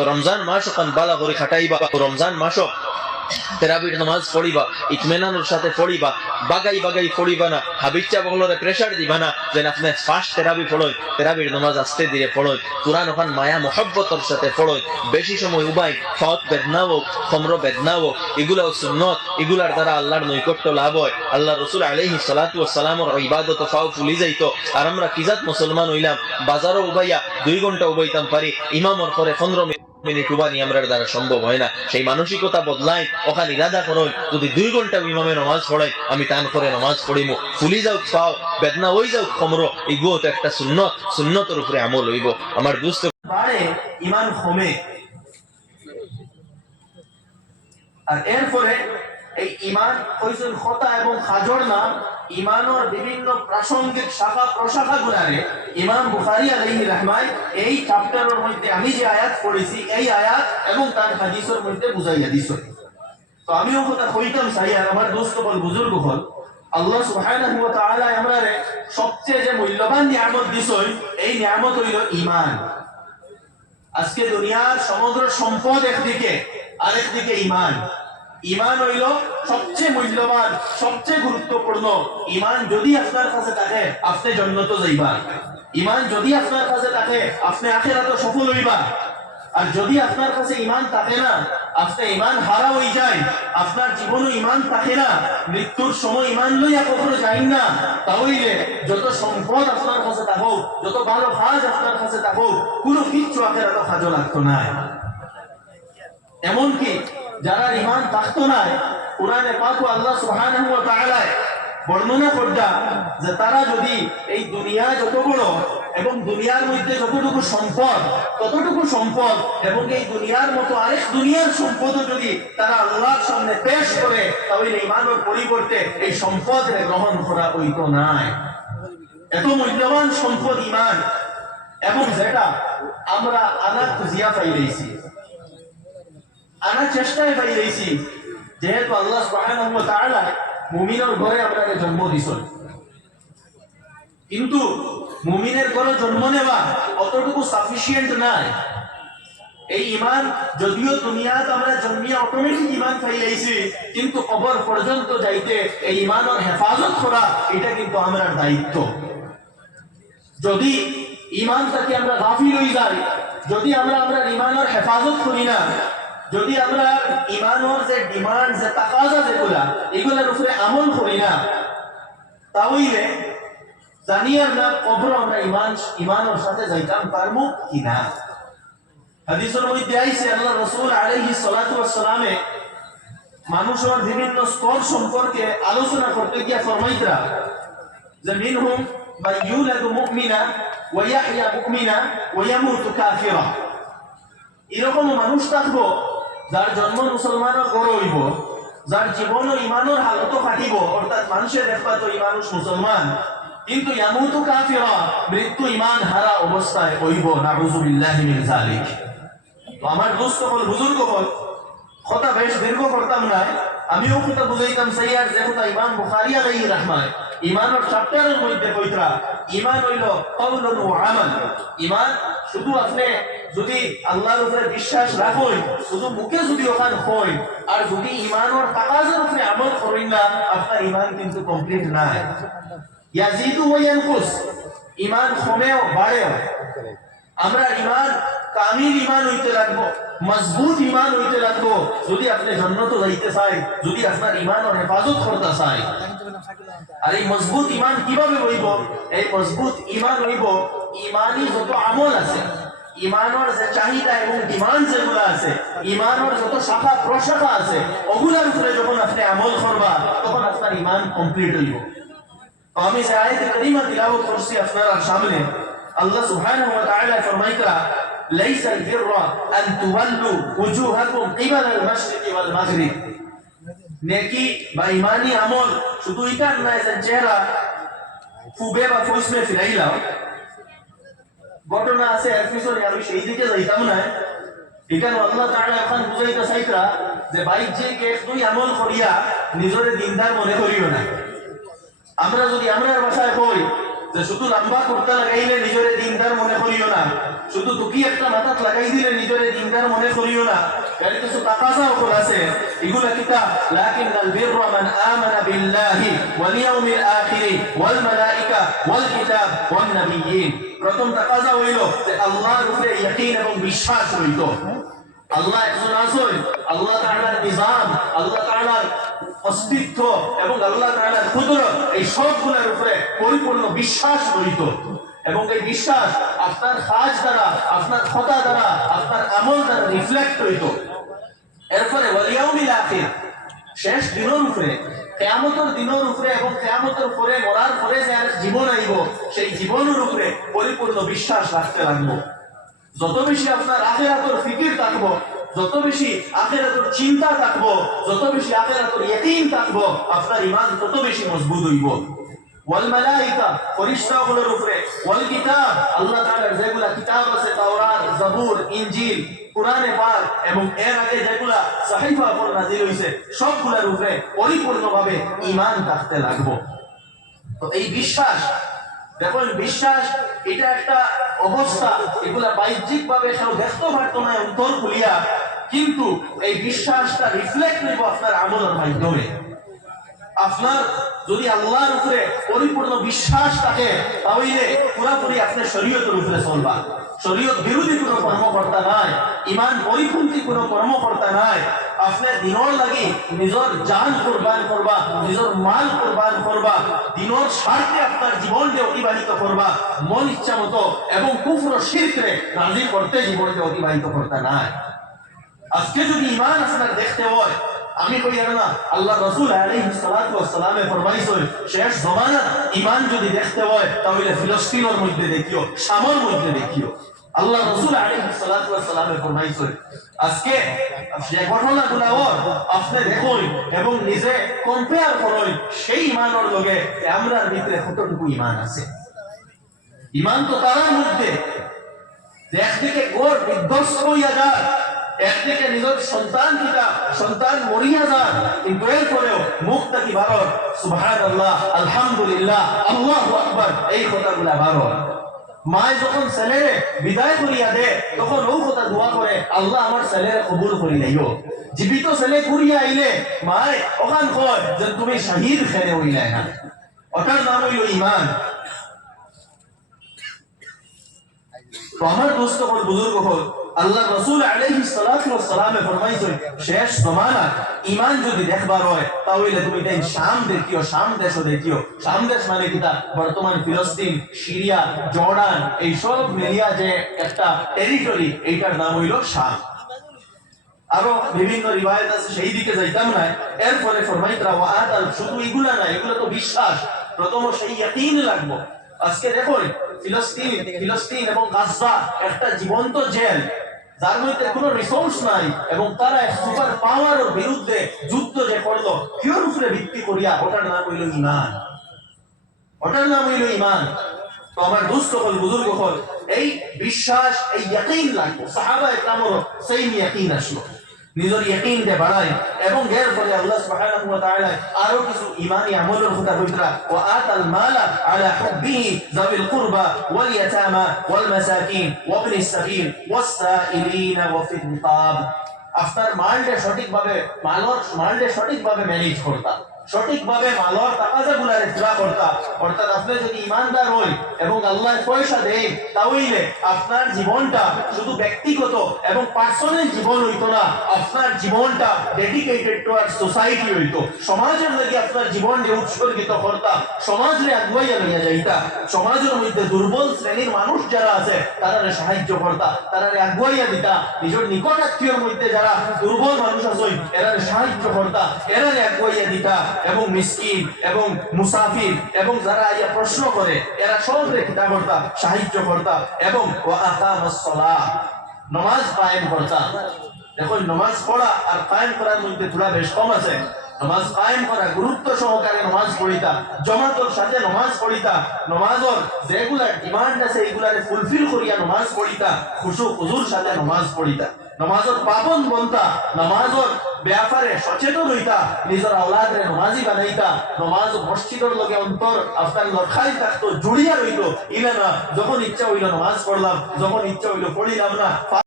তো রমজান মাস ওখান বালা করে খাটাইবা, রমজান মাসও তেরাবির নামাজ পড়িবা, ইতমেনানোর সাথে পড়িবা, বাগাই বাগাই পড়িবা না, হাবিচ্চা বগলরে প্রেসার দিবা না যেন আপনি ফার্স্ট তেরাবি পড়োয়, তেরাবির নামাজ আস্তে ধীরে পড়োয়, কুরআন ওখান মায়া মহব্বতর সাথে পড়োয়, বেশি সময় উবাই ফত বেদনা হোক, খমর বেদনা হোক, এগুলাও সুন্নত, এগুলার দ্বারা আল্লাহর নৈকট্য লাভ হয়। আল্লাহ রসুল আলাইহিস সালাতু ওয়াস সালামের ইবাদত ফাও ফুলি যাইতো। আর আমরা কিজাত মুসলমান হইলাম, বাজারও উবাইয়া 2 ঘন্টা উবাইতাম পারি, ইমামর করে 15 মিনিট উবানি আমরার দ্বারা সম্ভব হয় না। সেই মানসিকতা বদলাই, ওখানে ইরাদা করো যদি 2 ঘন্টা ইমামে নামাজ পড়াই, আমি টান করে নামাজ পড়িমু, ফুলি যাও পাও, বেদনা হই যাও খমরো, এগুলো তো একটা সুন্নত, সুন্নতের উপরে আমল হইব। আমার দুস্থ বাড়ে ইমান কমে। আর এরপরে এই ইমান কইছেন খতা এবং খাজর নাম, ইমানের বিভিন্ন প্রাসঙ্গিক শাখা প্রশাখা গুলারে ইমাম বুখারী আলাইহি রাহমাত এই চ্যাপ্টারের মধ্যে আমি যে আয়াত পড়েছি এই আয়াত এবং তার হাদিসের মধ্যে বুঝাইয়া দিছে। তো আমিও কথা কইতাম চাই, আর আমার দোস্ত বল বুজুর্গ হল, আল্লাহ সুবহানাহু ওয়া তাআলা আমারে সবচেয়ে যে মূল্যবান নিয়ামত দিছেন, এই নিয়ামত হইল ঈমান। আজকে দুনিয়ার সমগ্র সম্পদ একদিকে, আরেকদিকে ঈমান। ঈমান হইল সবচেয়ে মূল্যবান, সবচেয়ে গুরুত্বপূর্ণ। ঈমান যদি আপনার কাছে থাকে আপনি জান্নাতে যাইবা, ঈমান যদি আপনার কাছে থাকে আপনি আখিরাতে সফল হইবা। আর যদি আপনার কাছে ঈমান থাকে না, আপনি ঈমান হারা হয়ে যায়, আপনার জীবনে ঈমান থাকে না, মৃত্যুর সময় ঈমান লইয়া কখনো যাই না, তাহলে যত সম্পদ আপনার কাছে থাকুক, যত ভালো কাজ আপনার কাছে থাকুক, কোনো কিচ্ছু আখিরাতে কাজে লাগতো না। এমনকি যারা ঈমান থাকতো না, কুরআনে পাক আল্লাহ সুবহানাহু ওয়া তাআলা বর্ণনা করতা যে তারা যদি এই দুনিয়া যত বড় এবং দুনিয়ার মধ্যে যতটুকু সম্পদ, ততটুকু সম্পদ এবং এই দুনিয়ার মতো আরেক দুনিয়ার সম্পদও যদি তারা আল্লাহর সামনে পেশ করে, তাহলে ঈমানের পরিবর্তে এই সম্পদ গ্রহণ করা হইতো না। এত মূল্যবান সম্পদ ঈমান, এবং যেটা আমরা আনা খুঁজিয়া পাই রয়েছি, আনা চেষ্টায় পাই রয়েছি, যেহেতু আল্লাহ সুবহানাহু ওয়া তাআলা মুমিনের ঘরে আপনাকে জন্ম দিছেন, কিন্তু মুমিনের ঘরে জন্ম নেওয়া অতটুকু সাফিসিয়েন্ট নাই। এই ঈমান যদিও দুনিয়াত আমরা জন্মিয়া অটোমেটিক ঈমান পাই যাইছি, কিন্তু কবর পর্যন্ত যাইতে এই ঈমানের হেফাজত করা এটা কিন্তু আমার দায়িত্ব। যদি ঈমান থেকে আমরা গাফিল হয়ে যাই, যদি আমরা ঈমানের হেফাজত করি না, যদি আমরা ঈমানের যে ডিমান্ড, যে তাকাজা যেগুলা, এগুলোর উপরে আমল করি না, তাহলে জানি আমরা কবর আমরা ঈমানের সাথে যাইতাম পারবো কিনা। হাদিসের মধ্যে আইছে আল্লাহ রাসূল আলাইহিস সালাতু ওয়াস সালামে মানুষের বিভিন্ন স্তর সম্পর্কে আলোচনা করতে গিয়ে ফরমাইতরা যে মিনহুম মান ইউলাদু মুমিনা ওয়া ইয়াহইয়া মুমিনা ওয়া ইয়ামুতু কাফিরা। এরকম মানুষ থাকবো যার জন্ম মুসলমানের ঘরে হইব, যার জীবন ঈমানের হালত কাটিব, অর্থাৎ মানুষের দেখবা তো এই মানুষ মুসলমান, কিন্তু ইয়ামুতু কাফিরা, মৃত্যু ঈমান হারা অবস্থায় হইব। নাউযুবিল্লাহি মিন যালিক। তো আমার দোস্ত বল, বুজুর্গ বল, কথা বেশ দীর্ঘ করতাম না, আমিও কথা বুঝাইতাম চাই। আর যে কথা ইমাম বুখারী আলাইহি রাহমাত ঈমানের চ্যাপ্টারের মধ্যে কইতরা, ঈমান হইল কওলুন ওয়া আমাল। ঈমান শুধু আপনি যদি আল্লাহর উপরে বিশ্বাস রাখেন, শুধু মুখে যদি ওখান হয়, আর যদি ঈমানের তাকাজার উপরে আমল করেন না, আপনার ঈমান কিন্তু কমপ্লিট না। ইয়াজিদু ওয়া ইয়ানকুস, ঈমান কমেও বাড়েও। আমরা ঈমান কামিল ঈমান হইতে লাগবো, মজবুত ঈমান হইতে লাগবো, যদি আপনি জান্নাতে যাইতে চাই, যদি আপনার ঈমানের হেফাজত করতে চাই। আর এই মজবুত ঈমান কিভাবে হইব? এই মজবুত ঈমান হইব ঈমানি যত আমল আছে, ঈমানের যে চাহিদা এবং ডিমান্ড যেগুলো আছে, ঈমানের যত শাখা প্রশাখা আছে, ওগুলোর উপরে যখন আপনি আমল করবা, তখন আপনার ঈমান কমপ্লিট হইব। আমি যে আয়াত কারিমা তিলাওয়াত করছি আপনার সামনে, আল্লাহ সুবহানাহু ওয়া তাআলা ফরমাইতরা লাইসা আল-বিররা আন তুওয়াল্লু ওজুহাকুম কিবালা আল-মাশরিকি ওয়াল মাগরিব। নেকি বা ঈমানি আমল শুধু এটা নয় যে চেহারা ফুবে বা ফসমে ফিরাইলাও। ঘটনা আছে এর পিছনে, আমি সেই দিকে যাইতাম না। এখানে আল্লাহ তাআলা এখন বুঝাইতে চাইতরা যে ভাই যে কে তুই আমল করিয়া নিজরে দিনদার মনে করিও না। আমরা যদি আমরার ভাষায় কই যে শুধু লম্বা করতে লাগাইলে নিজরে দিনদার মনে করিও না, শুধু টুকি একটা মাথাত লাগাই দিলে নিজরে দিনদার এটার মনে করিও না, এর কিছু তাকাজা ওপর আছে। এগুলা কিতাব লাকিনাল বিররা মান আমানা বিল্লাহি ওয়াল ইয়াউমিল আখির ওয়াল মালাইকা ওয়াল কিতাব ওয়ান নাবিয়্যিন। প্রথম তাকাজা হইল যে আল্লাহর উপরে ইয়াকিন এবং বিশ্বাস হইতো। আল্লাহ একজন আছেন, আল্লাহ তাআলার নিজাম, আল্লাহ তাআলার অস্তিত্ব এবং আল্লাহ তাআলার কুদরত, এই সবগুলোর উপরে পরিপূর্ণ বিশ্বাস রইত। এবং এই বিশ্বাস আপনার কাজ দ্বারা, আপনার কথা দ্বারা, আপনার আমল দ্বারা রিফ্লেক্ট হইত। এরপরে ওয়াল ইয়াউমিল আখির, শেষ দিনের উপরে, কিয়ামতের দিনের উপরে এবং কিয়ামতের পরে মরার পরে যে আর জীবন আইব, সেই জীবনের উপরে পরিপূর্ণ বিশ্বাস রাখতে লাগবো। যত বেশি আপনার আখিরাতের ফিকির থাকবো, যত বেশি আখিরাতের চিন্তা থাকবো, যত বেশি আখিরাতের ইয়াকিন থাকবো, আপনার ঈমান তত বেশি মজবুত হইব। ওয়াল মালাইকা, ফেরেশতাগুলোর উপরে, ওয়াল কিতাব, আল্লাহ তাআলার যেগুলা কিতাব আছে, তাওরাত, জাবুর, ইনজিল, কুরআনে পাক এবং এর আগে যেগুলা সাহিফা উপর নাযিল হইছে, সবগুলোর উপরে পরিপূর্ণভাবে ঈমান থাকতে লাগবো। তো এই বিশ্বাস, দেখুন বিশ্বাস এটা একটা অবস্থা, এগুলা বাহ্যিক ভাবে কেউ দেখতে পারতো না অন্তর খুলিয়া, কিন্তু এই বিশ্বাসটা রিফ্লেক্ট হইব আপনার আমলের মাধ্যমে। আপনার যদি আল্লাহর উপরে পরিপূর্ণ বিশ্বাস থাকে, তাহলে পুরোপুরি আপনি শরীয়তের উপরে চলবা। শরীয়ত বিরোধী কোনো কর্মকর্তা নাই, ঈমান পরিপন্থী কোনো কর্মকর্তা নাই। আপনি দিনের লাগি নিজের জান কুরবান করবা, নিজের মাল কুরবান করবা, দিনের স্বার্থে আপনার জীবনকে অতিবাহিত করবা মন ইচ্ছা মতো, এবং কুফর ও শিরকে রাজি করতে জীবনকে অতিবাহিত করতে নাই। আজকে যদি ঈমান আপনার দেখতে হয়, আমি কই না, আল্লাহ রাসূল আলাইহিস সালাতু ওয়াস সালামে ফরমাইছেন শেষ জামানাত ঈমান যদি দেখতে হয় তাহলে ফিলিস্তিনের মধ্যে দেখিও, শামের মধ্যে দেখিও। আল্লাহ রাসূল আলাইহিস সালাতু ওয়াস সালামে ফরমাইছেন আজকে যে ঘটনাগুলো আপনি দেখুন এবং নিজে কম্পেয়ার করুন সেই ঈমানের লগে আমরার ভিতরে কতটুকু ঈমান আছে। ঈমান তো তার মধ্যে একদিকে গোর বিধ্বস্ত হইয়া যায়, একদিকে নিজের সন্তান মরিয়া যান, কিন্তু এরপরেও মুখ থাকি ভারত সুবহানাল্লাহ, আলহামদুলিল্লাহ, আল্লাহু আকবার, এই কথাগুলা ভারত। মায় যখন ছেলেরে বিদায় করিয়া দে, তখন ও কথা দোয়া করে, আল্লাহ আমার ছেলেরে কবুল করি লাইও। জীবিত ছেলে ঘুরিয়া আইলে মায় ওখান কয় যে তুমি শহীদ খেলে হইলে না, ওটার নাম হইল ঈমান। তো আমার দোস্ত হল, বুজুর্গ হল, আল্লাহ রাসূল আলাইহিস সালাতু ওয়াস সালামে ফরমাইছেন শেষ জামানা ঈমান যদি দেখবার হয় তাহলে তুমি তাই শাম দেখিও, শাম দেশও দেখিও। শাম দেশ মানে কিটা? বর্তমান ফিলিস্তিন, সিরিয়া, জর্ডান, এই সব মিলিয়া যে একটা টেরিটরি, এইটার নাম হইল শাম। আরো বিভিন্ন রিওয়ায়াত আছে, সেই দিকে যাইতাম না। এরপরে ফরমাইতরা ওয়া আদাল, শুধু এগুলা না, এগুলা তো বিশ্বাস, প্রথম সেই ইয়াকিন লাগবে। আজকে দেখুন ফিলিস্তিন এবং গাজা একটা জীবন্ত জেল, যার মধ্যে কোনো রিসোর্স নাই, এবং তারা সুপার পাওয়ারের বিরুদ্ধে যুদ্ধ যে করলো, কিওর উপরে ভিত্তি করিয়া? ওটার নাম হইল ঈমান, ওটার নাম হইল ঈমান। তো আমার দোস্ত হল, বুজুর্গ হল, এই বিশ্বাস, এই ইয়াকিন লাগবে। সাহাবায়ে কেরামের সেই ইয়াকিন আসলো, নিজের ইয়াকিনকে বাড়ায়, এবং এর ফলে আল্লাহ সুবহানাহু ওয়া তাআলা আরো কিছু ঈমানি আমলের কথা কইতরা, ওয়া আতাল মালা আলা হুব্বিহি যাবিল কুরবা ওয়াল ইয়াতামা ওয়াল মাসাকিন ওয়া ইবনিস সাবিল ওয়াস সাইলিনা ওয়া ফিল রিকাব। আপনার মালটা সঠিকভাবে ম্যানেজ করতা, সঠিকভাবে মালর তাকাজাগুলারে পুরা করতা। অর্থাৎ আপনি যদি ইমানদার হই এবং আল্লাহ পয়সা দেয়, তাহলে আপনার জীবনটা শুধু ব্যক্তিগত এবং পার্সোনাল জীবন হইতো না, আপনার জীবনটা ডেডিকেটেড টুয়ার্ডস সোসাইটি হইতো। সমাজের লাগি আপনার জীবনকে উৎসর্গিত করতা, সমাজে আগুয়াইয়া লইয়া যাইতা। সমাজের মধ্যে দুর্বল শ্রেণীর মানুষ যারা আছে তারা সাহায্য করতা, তারা আগুয়াইয়া দিতা। নিজের নিকট আত্মীয়র মধ্যে যারা দুর্বল মানুষ আছে এরা সাহায্য করতা, এরা আগুয়াইয়া দিতা। এবং মিসকিন এবং মুসাফির এবং যারা আইয়া প্রশ্ন করে, এরা সবরে কিতা করতা, সাহায্য করতা। এবং ওয়া আকামাস সালাহ, নামাজ কায়েম করতা। দেখুন, নামাজ পড়া আর কায়েম করার মধ্যে থোড়া বেশ কম আছে। নামাজ কায়েম করা, গুরুত্ব সহকারে নামাজ পড়িতা, জমাতের সাথে নামাজ পড়িতা, নামাজের যেগুলা ডিমান্ড আছে এইগুলারে ফুলফিল করিয়া নামাজ পড়িতা, খুশু হুজুর সাথে নামাজ পড়িতা, নামাজের পাবন বনতা, নামাজের ব্যাপারে সচেতন হইতা, নিজের আওলাদরে নামাজি বানাইতা, নামাজ মসজিদের লগে অন্তর আপনার লখাই থাকতো, জুড়িয়া রইতো। ইলে না যখন ইচ্ছা হইল নামাজ পড়লাম, যখন ইচ্ছা হইল পড়িলাম না।